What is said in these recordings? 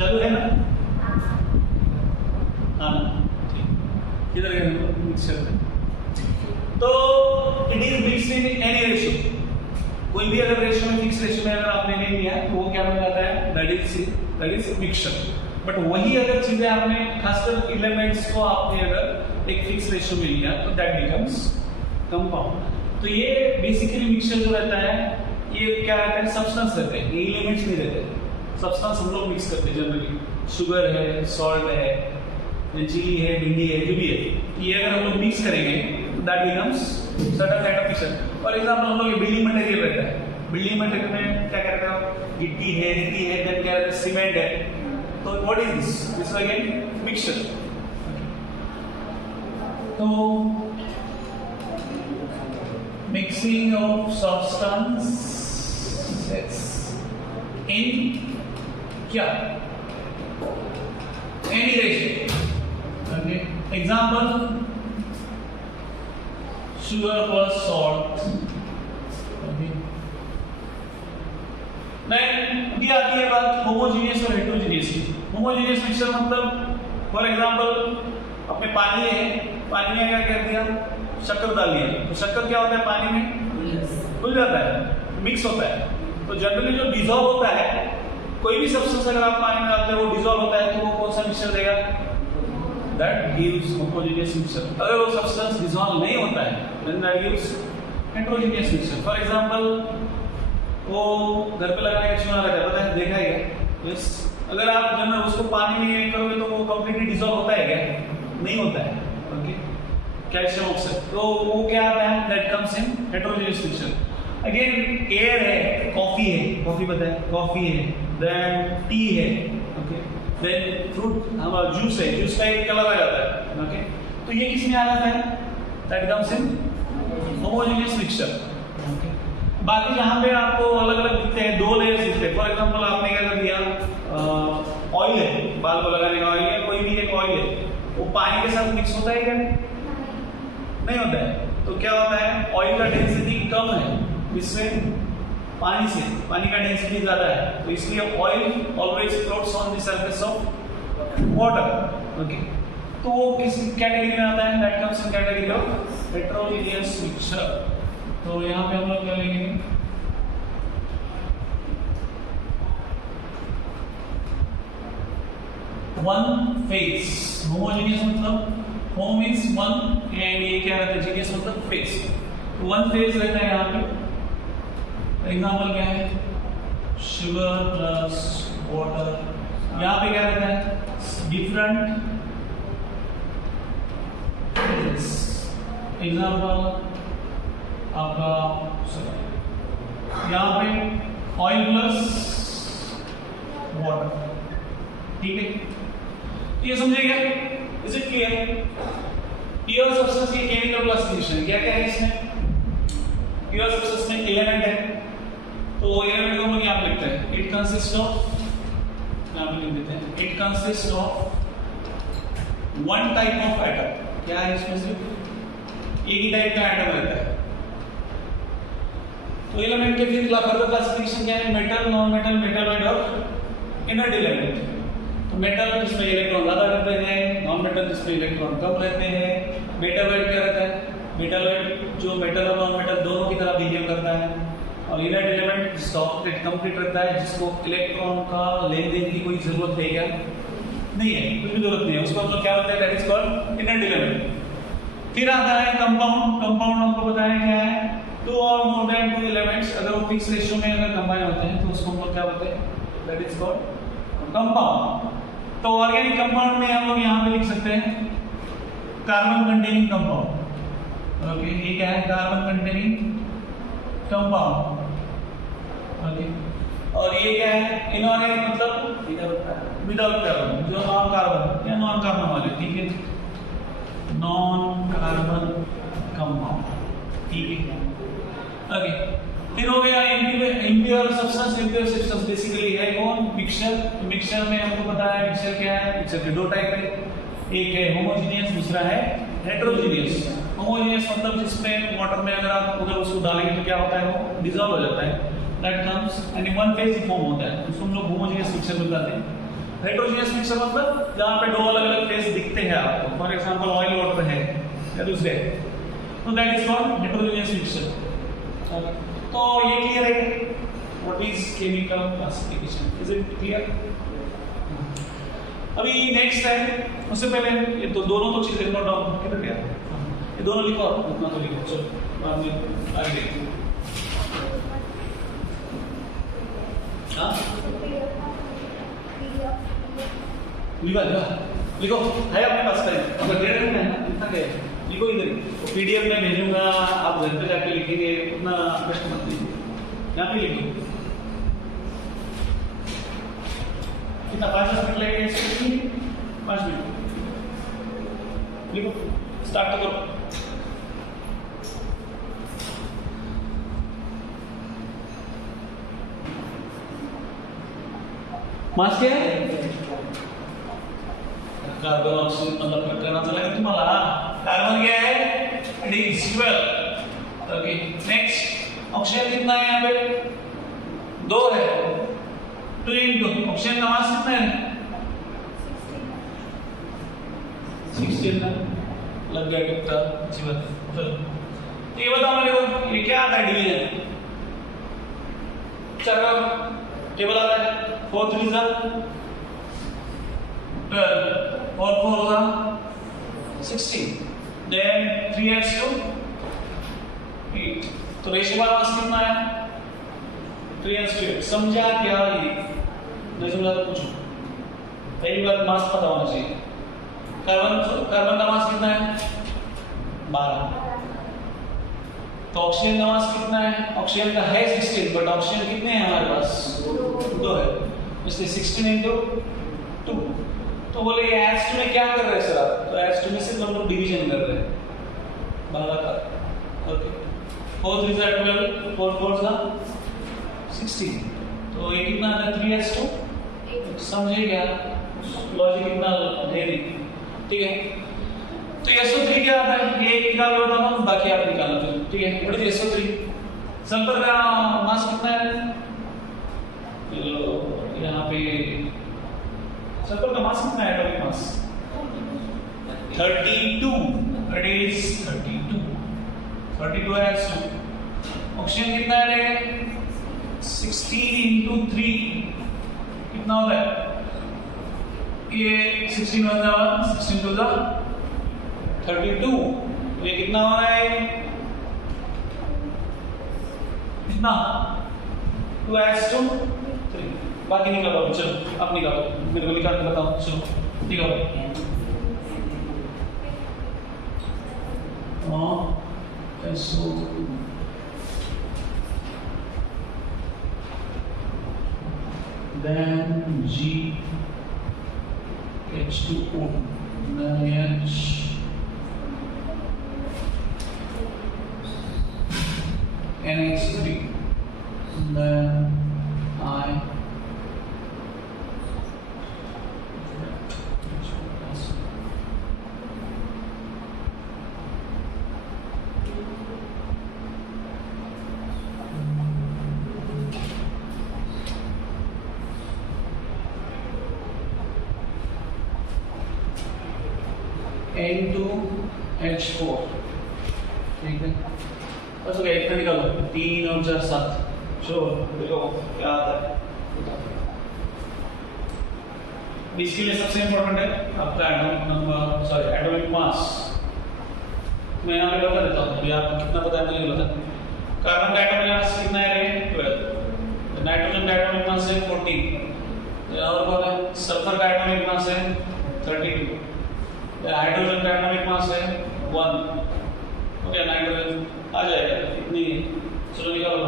चालू है ना? हाँ ना, ठीक। किधर गए मिक्सचर में? तो it is mixed in any ratio, कोई भी अगर रेशियो में, फिक्स रेशियो में अगर आपने ले लिया तो वो क्या बन जाता है? That is mixture. बट वही अगर चीजें आपने खासकर एलिमेंट्स को आपने अगर एक फिक्स रेशियो में लिया तो दैट बिकम्स कंपाउंड। तो ये बेसिकली मिक्सचर जो रहता है ये क्या रहता है? सब्सटेंस रहते हैं, ये एलिमेंट्स नहीं रहते। सब्सटेंस हम लोग मिक्स करते हैं जनरली, शुगर है, सॉल्ट है, चिली है, भिंडी है, जो भी है, ये अगर हम लोग मिक्स करेंगे तो that becomes certain kind of mixture. For example हम लोग ये बिल्डिंग मटेरियल रहता है, बिल्डिंग मटेरियल में क्या कहते हैं? गिट्टी है, रेती है, देन क्या रहता है? सीमेंट है। तो what is this? This again mixture. तो mixing of substances in क्या? Any ratio. Okay. Example: sugar plus salt. Okay. Then ये आती है बात होमोजीनियस और हेटेरोजीनियस की। होमोजीनियस मिक्सचर मतलब फॉर एग्जांपल अपने पानी है, पानी में क्या कर दिया? शक्कर डाल दिया, तो शक्कर क्या होता है? पानी में घुल जाता है, मिक्स होता है। तो जनरली जो डिसॉल्व होता है, कोई भी सब्सटेंस अगर आप पानी में डालते हैं वो डिसॉल्व होता है, तो वो कौन सा मिक्सचर देगा? That gives homogeneous mixture. अगर वो सब्सटेंस डिसॉल्व नहीं होता है then that gives heterogeneous mixture. For example वो घर पे लगाने का चूना रहता है, पता है? देखा है क्या? यस। अगर आप जनरल उसको पानी में करोगे तो वो कंप्लीटली डिसॉल्व होता है क्या? नहीं होता है। ओके, कैल्शियम ऑक्साइड, तो वो क्या आता है? That comes in heterogeneous mixture. Again air है, कॉफी है, कॉफी पता है? कॉफी है, देन टी है, ओके, देन फ्रूट हमारा जूस है, जूस का एक कलर आ जाता है, ओके। तो ये किसमें आ जाता है? That comes in homogeneous mixture. Okay, बाकी जहां पे आपको अलग अलग दिखते हैं, दो लेयर्स दिखते हैं। फॉर एग्जांपल आपने क्या कर दिया? ऑयल है, बाल को लगाने का ऑयल है, कोई भी एक ऑयल है, वो पानी के साथ मिक्स होता है क्या? नहीं होता है। तो क्या होता है? ऑयल का डेंसिटी कम है, इससे पानी से, पानी का डेंसिटी ज्यादा है, तो इसलिए oil always floats on the surface of water. Okay, तो वो किस कैटेगरी में आता है? That comes in category of heterogeneous mixture. तो यहाँ पे हम लोग क्या लेंगे? One phase. होमोजेनियस मतलब होम मींस वन एंड ये क्या रहता है? जीनियस मतलब फेज। वन फेज रहता है यहाँ पे। एग्जांपल क्या है? Sugar plus water. यहाँ पे क्या रहता है? डिफरेंट एग्जांपल आपका यहाँ पे ऑयल प्लस वाटर। ठीक है, ये समझे क्या? Is it clear? Pure substance की केमिकल क्लासिफिकेशन क्या क्या है इसमें? प्योर सब्सटेंस में एलिमेंट है, तो एलिमेंट को हम लोग यहाँ लिखते हैं, इट कंसिस्ट ऑफ, यहाँ पे लिख देते हैं, it consist of one type of atom. क्या है इसमें? से एक ही टाइप का एटम रहता है। तो एलिमेंट के फिर फर्दर क्लासिफिकेशन क्या है? मेटल, नॉन मेटल, मेटालॉइड और इनर्ट एलिमेंट। तो मेटल जिसमें इलेक्ट्रॉन ज्यादा रहते हैं, नॉन मेटल जिसमें इलेक्ट्रॉन कम रहते हैं। मेटालॉइड क्या रहता है? मेटालॉइड जो मेटल और नॉन मेटल दोनों की तरह बिहेव करता है। और इनर्ट एलिमेंट जिसका ऑक्टेट कंप्लीट रहता है, जिसको इलेक्ट्रॉन का लेन देन की कोई जरूरत है क्या? नहीं है, कुछ भी जरूरत नहीं है, उसको हम लोग क्या बोलते हैं? That is called inert element. फिर आता है कंपाउंड। कंपाउंड हमको बताया क्या है? टू और मोर देन टू एलिमेंट्स अगर वो फिक्स रेशियो में अगर कंबाइन होते हैं तो उसको हम लोग क्या बोलते हैं? That is called compound. तो ऑर्गेनिक कंपाउंड में हम लोग यहाँ पे लिख सकते हैं कार्बन कंटेनिंग कंपाउंड। ओके, ये क्या है? Carbon containing compound. ओके, और ये क्या है? इनऑर्गेनिक मतलब विदाउट कार्बन, जो नॉन कार्बन या नॉन कार्बन वाले। ठीक है, नॉन कार्बन कंपाउंड। ठीक है, ओके। फिर हो गया impure substance. Impure substance basically है कौन? मिक्सचर। मिक्सचर में हमको पता है मिक्सचर क्या है? मिक्सचर के दो टाइप है, एक है होमोजेनियस, दूसरा है हेटेरोजेनियस। होमोजेनियस मतलब जिसमें वाटर में अगर आप उधर उसको डालेंगे तो क्या होता है? वो डिसॉल्व हो जाता है, that comes and one phase form होता है, उसको हम लोग होमोजेनियस मिक्सचर बताते हैं। हेट्रोजीनियस मिक्सचर मतलब जहाँ पे दो अलग अलग फेस दिखते हैं आपको, फॉर एग्जांपल ऑयल वाटर है या दूसरे, तो that is called heterogeneous mixture. तो ये क्लियर है what is chemical classification, is it clear? अभी नेक्स्ट है, उससे पहले ये तो दोनों तो चीजें नोट डाउन किधर गया, ये दोनों लिखो, उतना तो लिखो, चलो बाद में आगे देखते हैं। हाँ लिखो लिखो है अपने पास टाइम, अगर डेढ़ घंटा है ना इतना क्या है, लिखो इधर ही, तो पीडीएफ में भेजूंगा, आप घर पे जाके लिखेंगे, उतना कष्ट मत लीजिए, यहाँ पे लिखो। कितना 5 मिनट लगेगा इसके लिए? 5 मिनट लिखो, स्टार्ट तो करो। मास क्या आहे? कार्बन ऑक्सीजन मतलब कट करना चलेगा तुम्हाला। कार्बन क्या है? It is 12। Okay next, oxygen कितना है यहाँ पे? 2 है, 2 इंटू ऑक्सीजन का मास कितना है? 16 है, लग गया कितना, अच्छी बात है। चलो तो ये बताओ मेरे को, ये क्या आता है डिवीजन? चलो टेबल आता है, 4 3 12 और 4 16, then 3 adds to 8, तो रेशियो का मास कितना है? 3 adds to 8। समझा क्या ये? नहीं समझा तो पूछो, पहली बात मास पता होना चाहिए। कार्बन का मास कितना है? 12। तो ऑक्सीजन का मास कितना है? ऑक्सीजन का है 16, बट ऑक्सीजन कितने हैं हमारे पास? 2 है, इसलिए 16 into 2। तो बोले ये एच 2 में क्या कर रहे हैं सर आप? तो एच 2 में सिर्फ हम लोग डिवीजन कर रहे हैं, 12 का। ओके 4 3 12, 4 4 16, तो ये कितना आता है? 3s2। समझे क्या लॉजिक? कितना है नहीं, ठीक है। तो SO3 क्या आता है? ये निकाल के बताता हूँ, बाकी आप निकालना फिर, ठीक है। What is SO3? सल्फर का मास कितना है? यहाँ पे सल्फर का मास कितना है? एटॉमिक मास 32, इट इज 32 है। ऑक्सीजन कितना है? 16 into 3 कितना होता है? ये 16 1 16 2 32, ये कितना हो रहा है? कितना? 2s2 3, बाकी निकालो, चलो आप निकालो, मेरे को निकाल के बताओ, चलो निकालो। SO2 then H2O then H NH3 then I N2H4, ठीक है। बस हो गया, इतना निकालो, 3 और 4 7। चलो देखो क्या आता है। इसके लिए सबसे इंपॉर्टेंट है आपका atomic number, sorry atomic mass. मैं यहाँ पे बता देता हूँ, अभी आपको कितना पता है मुझे बता। कार्बन का एटॉमिक मास कितना है? 12। नाइट्रोजन का एटॉमिक मास है 14। और कौन है? सल्फर का एटॉमिक मास है 32। हाइड्रोजन का एटॉमिक मास है 1। ओके नाइट्रोजन आ जाएगा इतनी, चलो निकालो।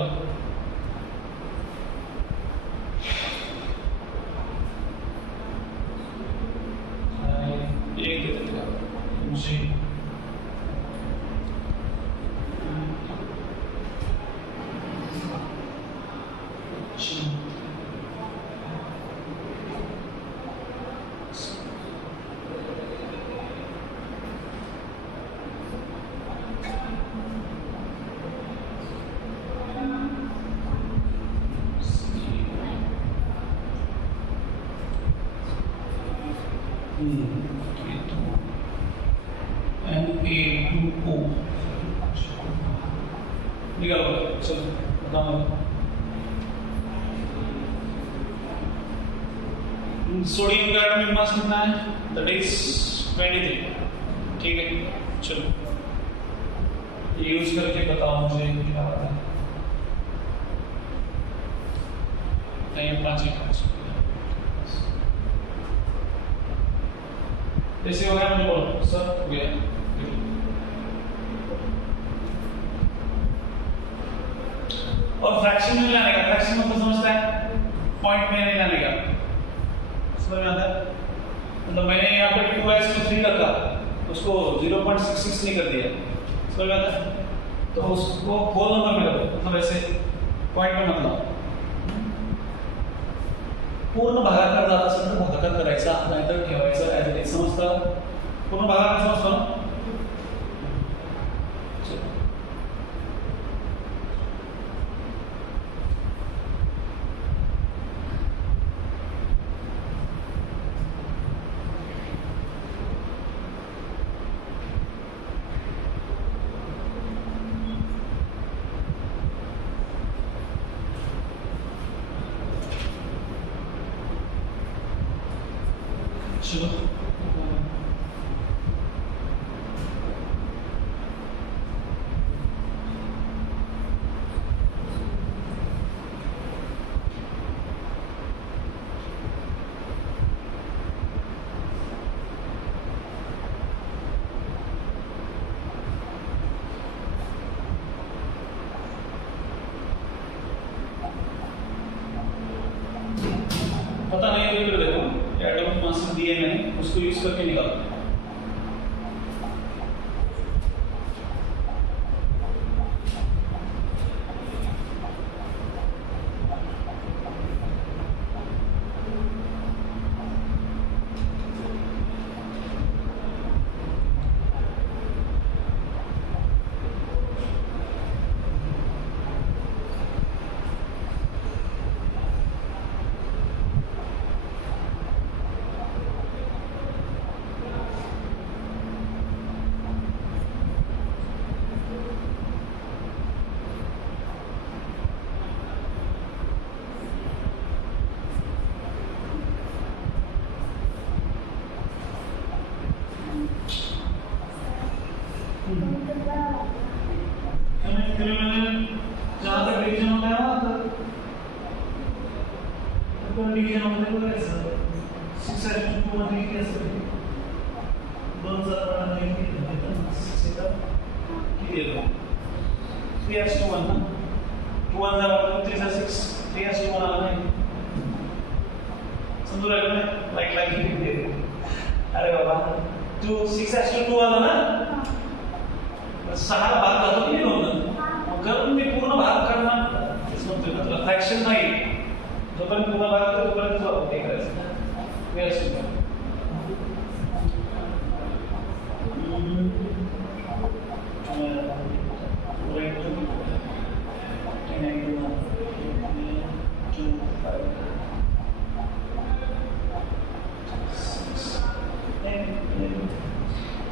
एक दे देते हैं मुझे, Na2O निकालो। चलो बताओ। सोडियम का एटॉमिक मास कितना है? That is 23। ठीक है, चलो यूज करके बताओ मुझे क्या आता है। नहीं 5 ऐसे हो गया, मुझे बोलो सर हो गया। और फ्रैक्शन में लाने का, फ्रैक्शन मतलब समझता है पॉइंट में नहीं लाने का, समझ में आता है? मतलब मैंने यहाँ पे 2/3 रखा, उसको 0.66 नहीं कर दिया, समझ में आता है? तो उसको होल नंबर में रखो, मतलब ऐसे पॉइंट में मतलब पूर्ण भागाकार जात असेल तर भागाकार करायचा, नाहीतर ठेवायचा ॲज इट इज, समजतं? पूर्ण भागाकार समजतो ना? चलो पता नहीं है तो देखो एटॉमिक मास दिए मैंने, उसको यूज करके निकालो। जहाँ तक डिवीजन होता है ना, तो डिवीजन होने को कैसा 6/2 मतलब कैसे 2000 नहीं सीधा किया 3/1 ना 2/3/6 3/1 आना है, समझ रहे हो ना? लाइक अरे बाबा 6/2 आला ना, 6 भाग जातो की नाही होत, मग तुम्ही पूर्ण भाग करणार मतलब फ्रॅक्शन नाही, जोपर्यंत पूर्ण भाग करतो तोपर्यंत हे करायचं व्यवस्थित।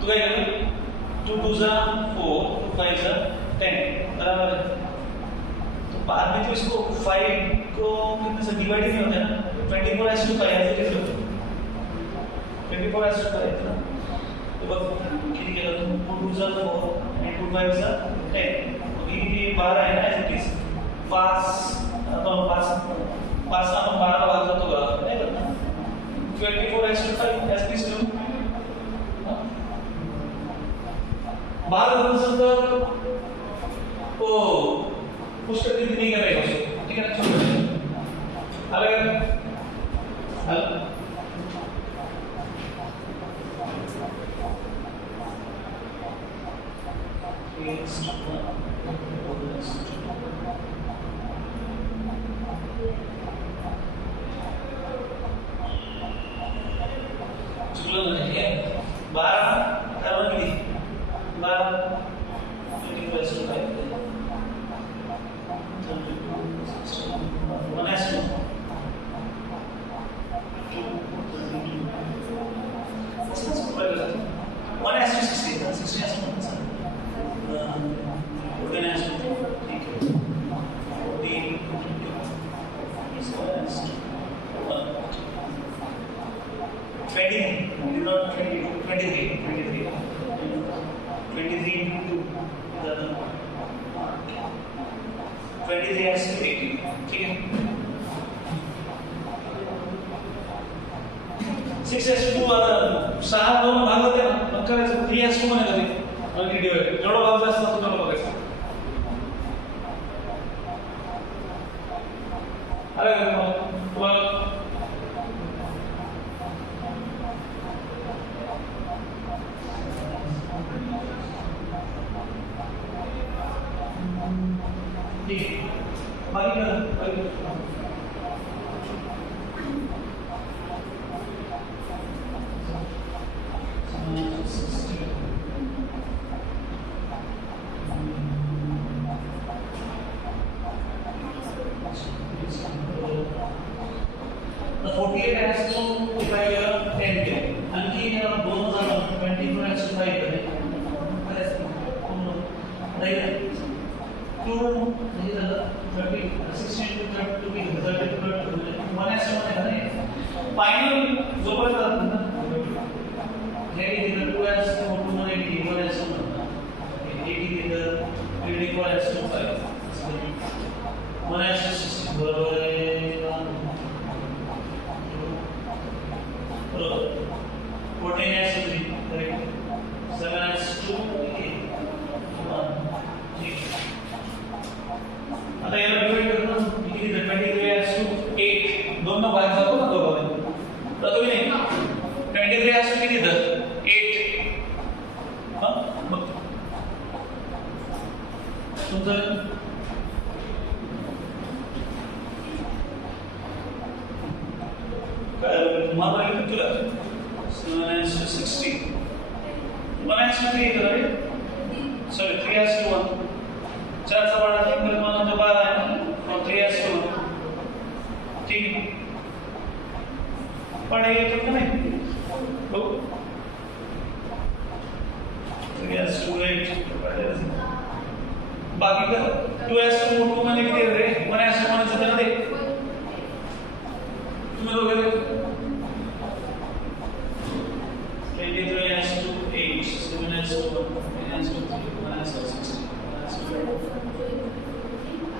तो काय करू 2 2 4 2 5 10 बराबर है। तो बाद में तो इसको 5 को कितने से डिवाइड नहीं होता है ना, 24/5 ऐसे लिख लो, 24/5 है ना। तो बस किती केलं तुम 2 2 4 and 2 5 10, तो ये 12 है ना ऐसे किस 5 तो 5 आपण 12 भाग करतो बरोबर नाही करत 24/5 ऐसे किस लो भाग नसेल तर ओ पुष्कळ किती नाही करायचं, ठीक आहे ना? छोटं आलं आलं चुकलं म्हणजे 12 कारण किती 12 1/2 16 has to 14 has to 14 20 not 20 23 into 23 has to 18 ठीक है 6s2 वाला 6 दोन भाग होते ना मग करायचं 3s2 मध्ये कधी आणि डिवाइड जेवढा भाग जास्त असतो तेवढा बघायचा अरे तुम्हाला The 48 has to divide 10 के आणखी 2024 has to divide करें 2 नहीं झालं 30 16 to 30 1 has to आहे फायनल जोपर्यंत ना हे दिलं 2 has to 2 मध्ये 1 has to 80 दिलं 24 has to 5 1 has to 60 बरोबर आहे 14 has to 3 correct 7 has to 8 आता याला डिवाइड करणं किती 23 has to 8 दोन भाग जातो ना दोघांमध्ये तर तुम्ही नाही 23 has to किती तर 8 हां मग तुमचं तुम्हाला किती तुला 7 has to 60 1 has to 3 right sorry 3 has to 1 चार चा बड़ा 3 पर 1 तो 12 है ना और 3 has to 1 ठीक पढ़ेंगे तो नहीं तो 3 has to 8 बाकी का 2 has to 2 मैंने कितने रे 1 has to 1 जितना दे तुम्हें लोग 23 has to 8 7 has to 1 10 has to 3 1 has to 60 1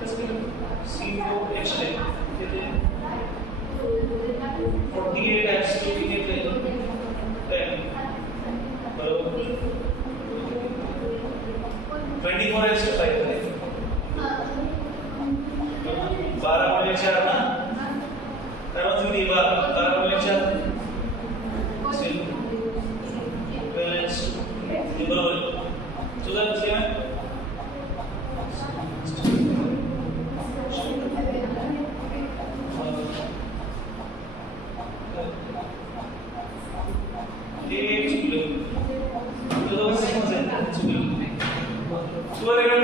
has to C4 H10 48 has to 10 24 has to 5 12 वाले 4 ना त्यामुळे तुम्ही 12 वाले 4 बरोबर तुझा सेम आहे हे चुकलं तुझं पण सेमच आहे चुकलं तुला वेगळं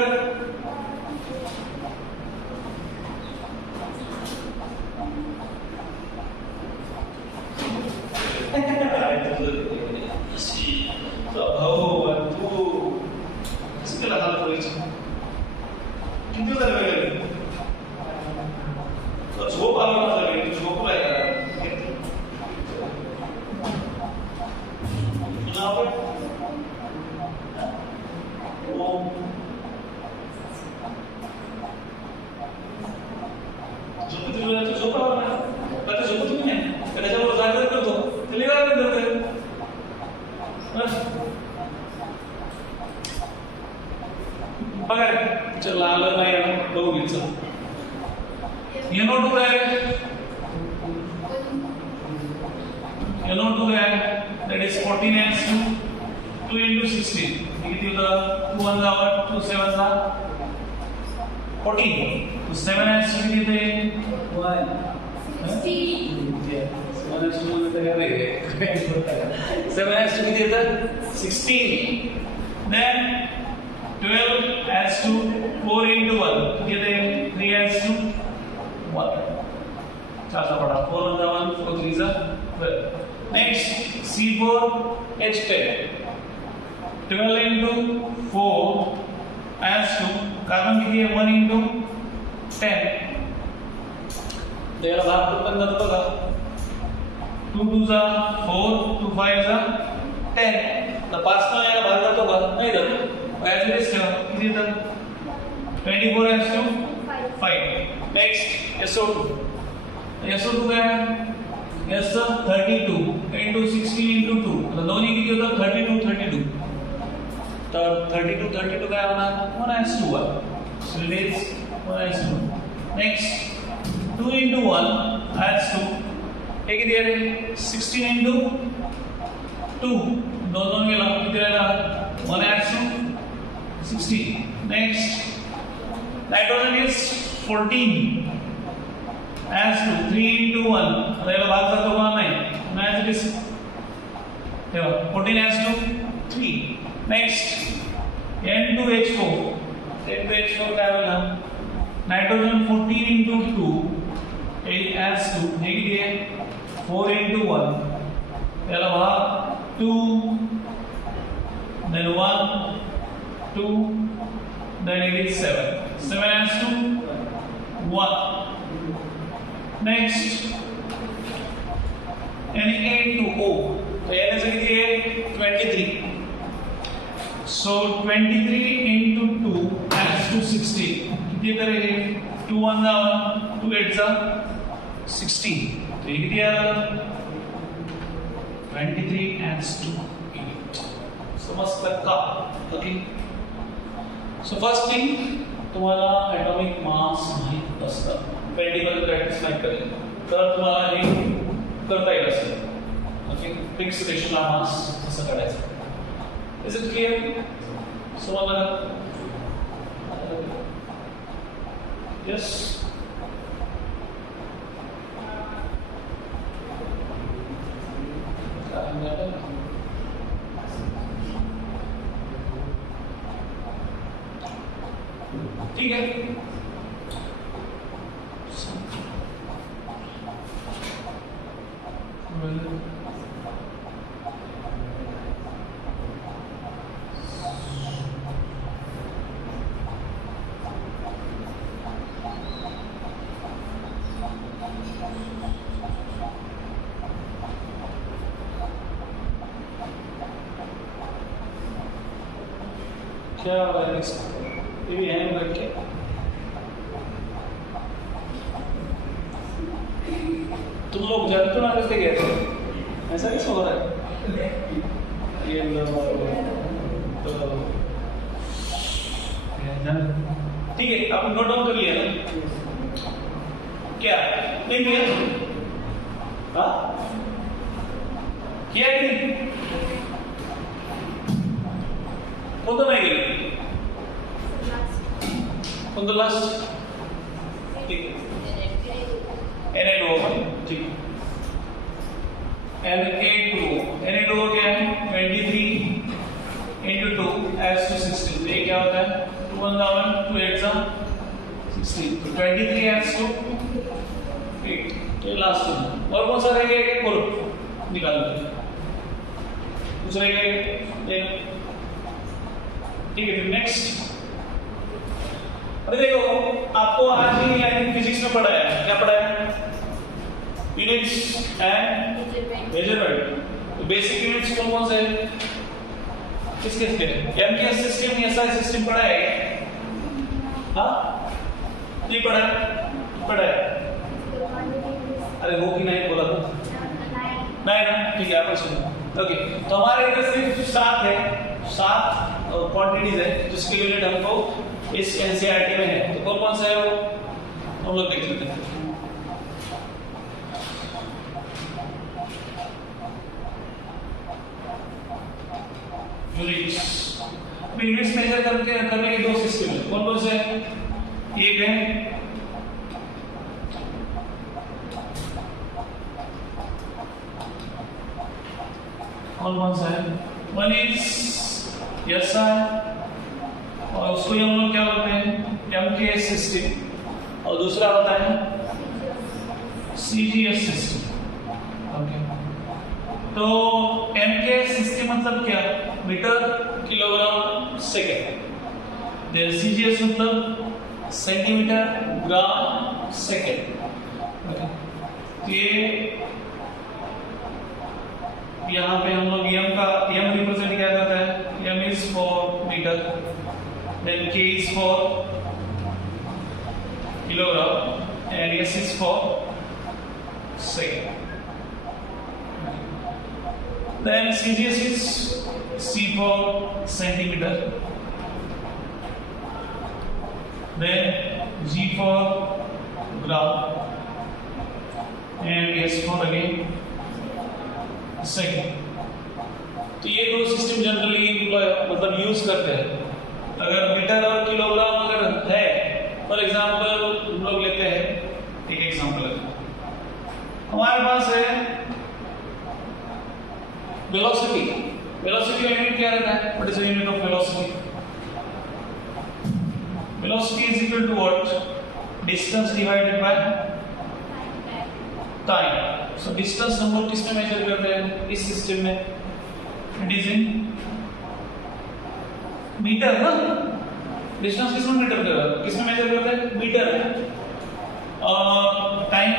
झोप आला ना झोप बघा चला आलं नाही बघू घ्यायचं NO2 है NO2 है that is 14 has to 2 into 16 किती होतं 2 1 ला 2 7 ला 14 तो 7 has to किती ते 1 7 has to मध्ये काय रे 7 has to किती येतं 16 then 12 has to 4 into 1 किती 3 has to 1 चार सा पड़ा 4 on the 1 4 3 is 12 next C4 H10 12 into 4 as to carbon किती आहे 1 into 10 त्याला भाग करून जातो बघा 2 2 जा 4 2 5 जा 10 तर 5 ने याला भाग जातो का नाही जातो ॲज इट इज ठेवा किती येतं 24 as to 5 next SO2 SO2 काय S 32 into 16 into 2 तर दोन्ही किती होतं 32 32 तर 32 32 काय होणार 1 as to 1 so it is 1 as to 1 next 2 into 1 as to हे किती आहे 16 into 2 दोन गेला किती राहिला 1 as to 16 next nitrogen is 14 as to 3 into 1 आता याला भाग जातो का नाही as it is तेव्हा 14 as to 3 next N2H4 N2H4 काय होणार nitrogen 14 into 2 as to negative 4 into 1 याला भाग 2 then 1 2 then it is 7 as to 1 next Na2O तो Na से कितनी है 23 so 23 into 2 as to 16 कितनी करेंगे 2 1 जा 1 2 8 जा 16 तो ये कितनी आ रहा 23 as to 8 समझ का ओके सो फर्स्ट थिंग तुम्हाला एटॉमिक मास माहित असतं प्रॅक्टिकल प्रॅक्टिस नाही करेल तर तुम्हाला हे करता येईल असं ओके फिक्स रेशनला मास कसं काढायचं इज इट क्लियर समजलं यस ठीक है क्या हो रहा है ये भी हैंग करके तुम लोग जानते ना कैसे गए थे ऐसा कैसे हो रहा है ये तो ठीक है आप नोट डाउन कर लिया ना क्या नहीं किया हाँ किया कि नहीं कौन तो नहीं गया कौन तो लास्ट ठीक है Na2 ठीक Na2 क्या है 23 into 2 as to 16 ये क्या होता है 2 1 जा 1 2 8 जा 16 तो 23 as to 8 तो लास्ट और कौन सा रहेगा एक बोलो निकाल लो दूसरे के ठीक है नेक्स्ट अभी देखो आपको आज ही फिजिक्स में पढ़ा है क्या पढ़ा है यूनिट्स एंड मेजरमेंट तो बेसिक यूनिट्स कौन कौन से किसके एमकेएस सिस्टम एसआई सिस्टम पढ़ा है हाँ नहीं पढ़ा है अरे वो की नहीं बोला था नहीं ना ठीक है आप सुनो ओके तो हमारे इधर सिर्फ 7 है 7 क्वांटिटीज है जिसके यूनिट हमको इस एनसीईआरटी में है तो कौन कौन सा है वो हम लोग देख लेते हैं यूनिट्स यूनिट्स मेजर करने के दो सिस्टम है कौन कौन से एक है कौन सा है वन इज एसआई और उसको हम लोग क्या बोलते हैं एमकेएस सिस्टम और दूसरा होता है सीजीएस सिस्टम ओके तो एमकेएस सिस्टम मतलब क्या metre kilogram second. Then CGS मतलब सेंटीमीटर ग्राम सेकेंड। तो ये यहाँ पे हम लोग एम का एम रिप्रेजेंट क्या करता है, M is for metre, then K is for kilogram and S is for second. Then CGS is C for centimeter, then G for gram, and S for again second। तो ये दो system generally मतलब use करते हैं। अगर metre और kilogram अगर है, फॉर एग्जांपल हम लोग लेते हैं, एक एग्जांपल हमारे पास है वेलोसिटी। वेलोसिटी का यूनिट क्या रहता है? What is the unit of velocity? Velocity is equal to what? Distance divided by time. So distance हम लोग किसमें मेजर करते हैं इस सिस्टम में? इट इज इन मीटर ना। डिस्टेंस किसमें मीटर करते हैं, किसमें मेजर करते हैं? मीटर। टाइम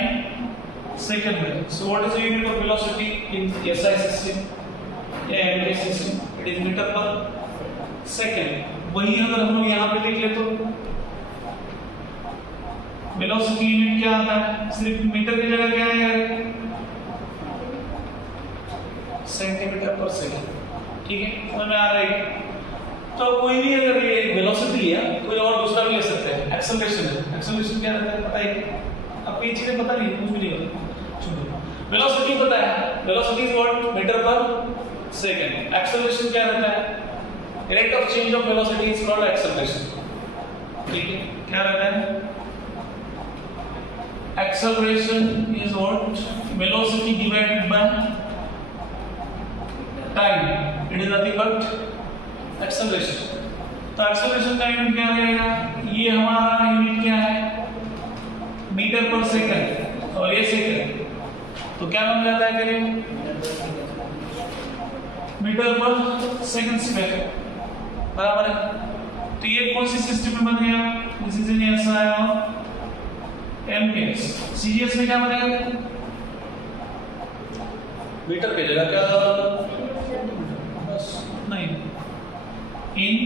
सेकंड में। So what is the unit of velocity in SI system या MD system? It is metre per second. वही अगर हम लोग यहाँ पे लिख ले तो वेलोसिटी यूनिट क्या आता है? सिर्फ मीटर की जगह क्या है यार? सेंटीमीटर पर सेकंड। ठीक है, समझ में आ रहा है? तो कोई भी अगर ये वेलोसिटी लिया, कोई और दूसरा भी ले सकते हैं। एक्सेलरेशन है, एक्सेलरेशन क्या रहता है पता है? आपको ये चीजें पता नहीं, कुछ भी नहीं पता। छोड़ो, वेलोसिटी पता है, velocity is what? Metre per second. Acceleration क्या रहता है? Rate of change of velocity is called acceleration. ठीक है, क्या रहता है? Acceleration is what? Velocity divided by time. It is nothing but acceleration. तो एक्सेलरेशन का यूनिट क्या रहेगा? ये हमारा यूनिट क्या है? मीटर पर सेकंड, और ये सेकंड। तो क्या बन जाता है करीब? मीटर पर सेकंड स्क्वायर, बराबर है। तो ये कौन सी सिस्टम में बन गया? दिस इज इन एसआई और एमपीएस। सीजीएस में क्या बनेगा? मीटर पे जगह क्या बस नहीं। इन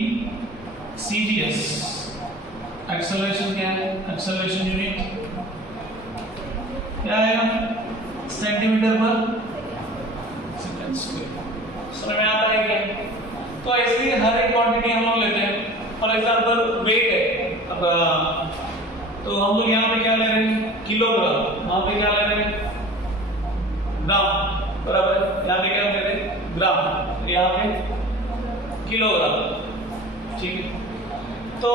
सीजीएस एक्सेलरेशन क्या है? एक्सेलरेशन यूनिट क्या आएगा? सेंटीमीटर पर सेकंड स्क्वायर। समझ में आता है क्या? तो ऐसे ही हर एक क्वांटिटी हम लोग लेते हैं। फॉर एग्जांपल वेट है, अब तो हम लोग यहाँ पे क्या ले रहे हैं? किलोग्राम। वहां पे क्या ले रहे हैं? ग्राम, बराबर है। यहाँ पे क्या ले रहे हैं? ग्राम, यहाँ पे किलोग्राम। ठीक है, तो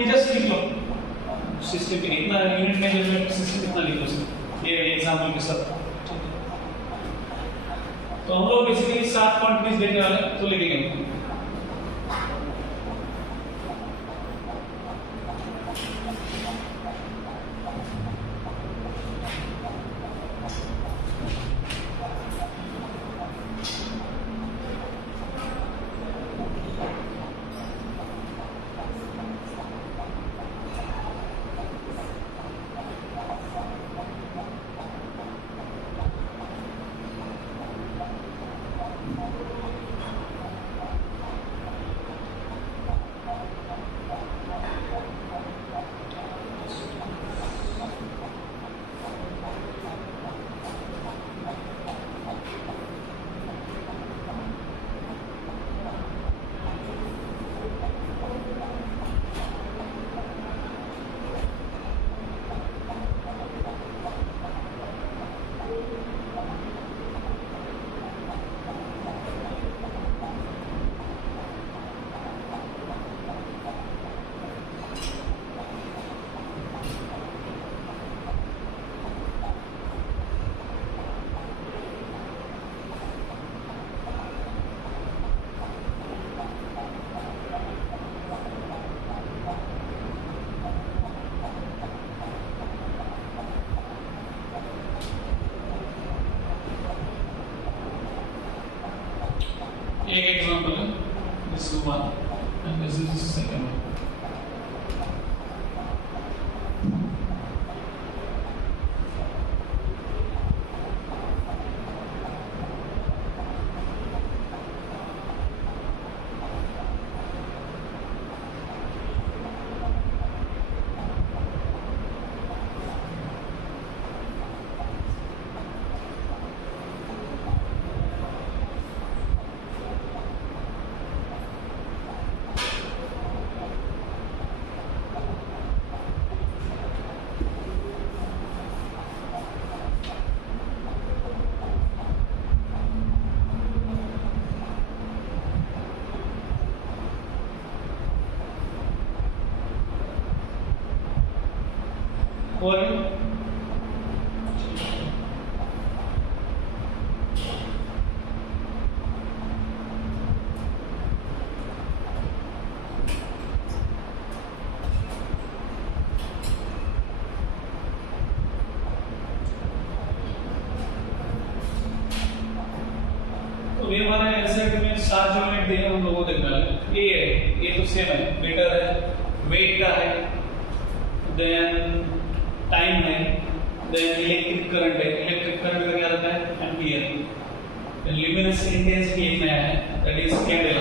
ये जस्ट लिख लो सिस्टम पे इतना यूनिट मेजरमेंट सिस्टम इतना लिख लो ये एग्जांपल के साथ। तो हम लोग बेसिकली 7 क्वांटिटीज देखने वाले हैं, तो लिखेंगे एक एग्जांपल है। This is one, and this is the second one. और तो ये हमारा एलसेट में 7 जो यूनिट दिए हम लोगों को देखना है। ये तो सेम है, मीटर है, वेट का है, देन टाइम है, देन इलेक्ट्रिक करंट है। इलेक्ट्रिक करंट का क्या रहता है? एम्पियर। ल्यूमिनस इंटेंसिटी एक नया है, that is candle.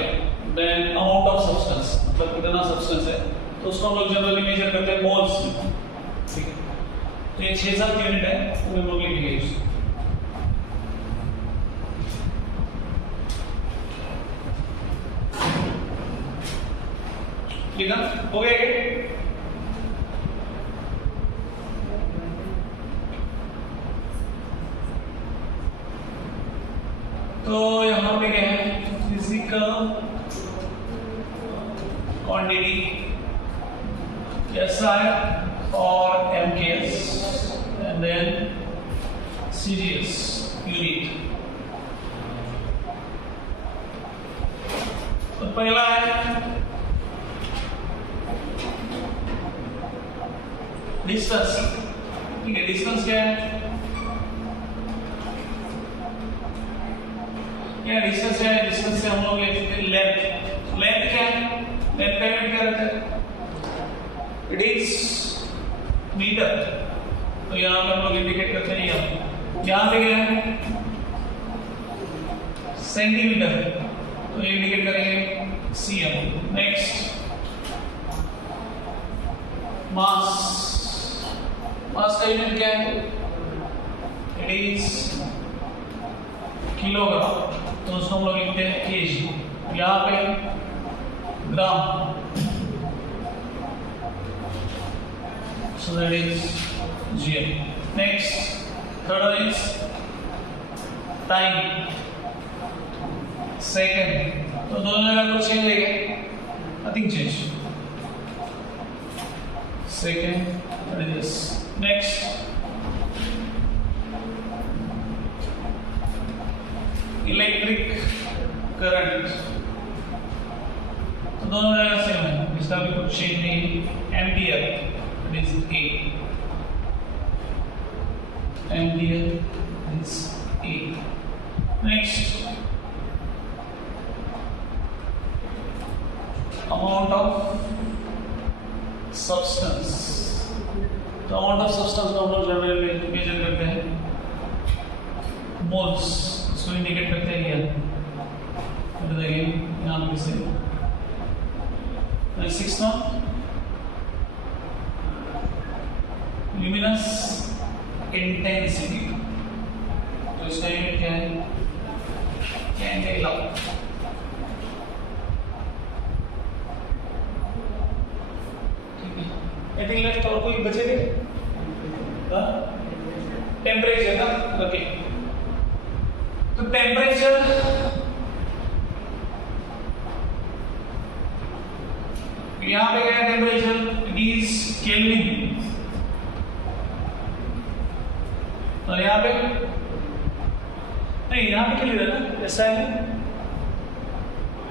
Then amount of substance, मतलब कितना सब्सटेंस है, तो उसको हम लोग जनरली मेजर करते हैं मोल्स में। ठीक है, तो ये 6-7 यूनिट है, वो हम लोग लिखेंगे। ठीक है, हो गया क्या? तो यहाँ पे क्या है? फिजिकल क्वांटिटी SI और MKS and then CGS unit. तो पहला है डिस्टेंस। ठीक है, डिस्टेंस क्या है? क्या डिस्टेंस है? डिस्टेंस से हम लोग लेंथ। लेंथ क्या है? लेंथ का यूनिट क्या रहता है? It is meter. तो यहाँ पे हम लोग इंडिकेट करते हैं यहाँ पे क्या है? सेंटीमीटर। तो ये इंडिकेट करेंगे cm। नेक्स्ट मास। मास का यूनिट क्या है? It is kilogram. तो उसको हम लोग लिखते हैं kg। यहाँ पे ग्राम, so that is gm। next third one is time, second। तो दोनों जगह कुछ चेंज है क्या? nothing change। second, that is this। next electric current. तो दोनों जगह सेम है, इसका भी कुछ चेंज नहीं। Ampere, this is A। Ampere is A। Next amount of substance. तो अमाउंट ऑफ सब्सटेंस को हम लोग जनरली मेजर करते हैं मोल्स। इसको इंडिकेट करते हैं यहाँ पे से। Six one luminous intensity. तो इसका यूनिट क्या है? कैंडेला। एथिंग लेफ्ट और कोई बचेगा? टेम्परेचर ना, ओके। तो टेम्परेचर यहाँ पे क्या है? Temperature it is kelvin. और यहाँ पे नहीं, यहाँ पे केल्विन है ना, ऐसा है।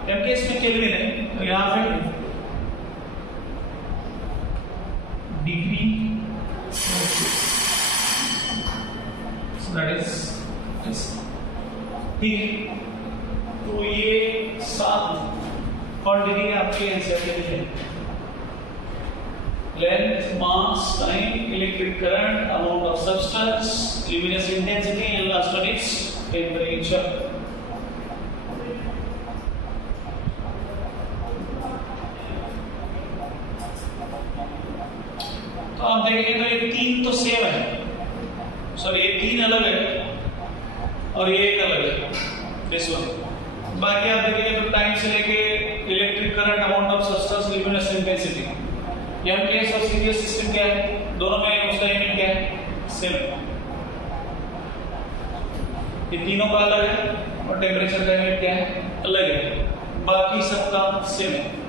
एमकेएस में केल्विन है, तो यहाँ पे degree so that is this। ठीक है, तो ये 7 क्वांटिटी है आपके एनसीईआरटी में है। Length, mass, time, electric current, amount of substance, luminous intensity, and last one is temperature. तो आप देखेंगे तो ये तीन तो सेम है, सॉरी ये तीन अलग है और ये एक अलग है, दिस वन। बाकी आप देखेंगे तो टाइम से लेके electric current, amount of substance, luminous intensity, ये केस और सीरियस सिस्टम क्या है, दोनों में उसका यूनिट क्या है, सेम। ये तीनों का अलग है और टेम्परेचर का यूनिट क्या है, अलग है, बाकी सबका सेम है।